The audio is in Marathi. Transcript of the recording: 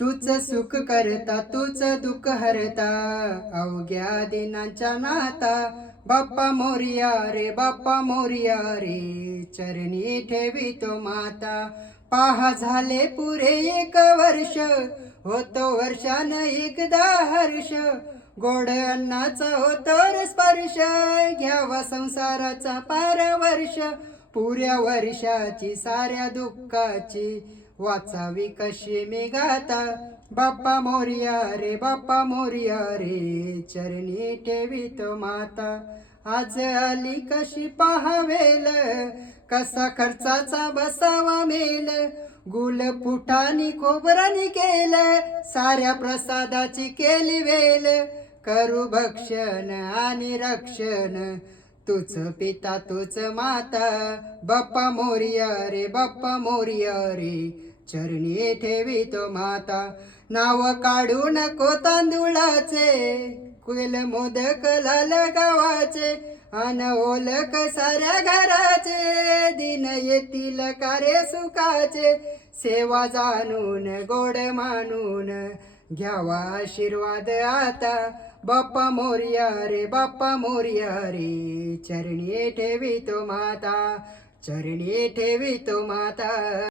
तूच सुख करता तूच दुःख हरता अवघ्या दिनांच्या नाता बाप्पा मोरिया रे बाप्पा मोरिया रे चरणी ठेवितो माता पहा झाले पुरे 1 वर्ष होतो वर्षान एकदा हर्ष गोड अन्नाचा होतो रे स्पर्श घ्यावा संसाराचा पारवर्ष पुऱ्या वर्षाची साऱ्या दुःखाची वाचावी कशी मी गाता बाप्पा मोरिया रे बाप्पा मोरिया रे चरणी ठेवितो माता आज आली कशी पाहावेल कसा खर्चाचा बसावा मेल गुल फुटानी खोबरानी केलं साऱ्या प्रसादाची केली वेल करू भक्षण आणि रक्षण तूच पिता तूच माता बाप्पा मोरिया रे बाप्पा मोरिया रे चरणी ठेवितो माता नाव काढू नको तांदुळाचे कुल मोदक लाल गावाचे अन ओलक साऱ्या घराचे दिन येतील कार्य सुखाचे सेवा जाणून गोड मानून घ्यावा आशीर्वाद आता बाप्पा मोरिया रे बाप्पा मोरिया रे चरणी ठेवितो माता चरणी ठेवितो माता।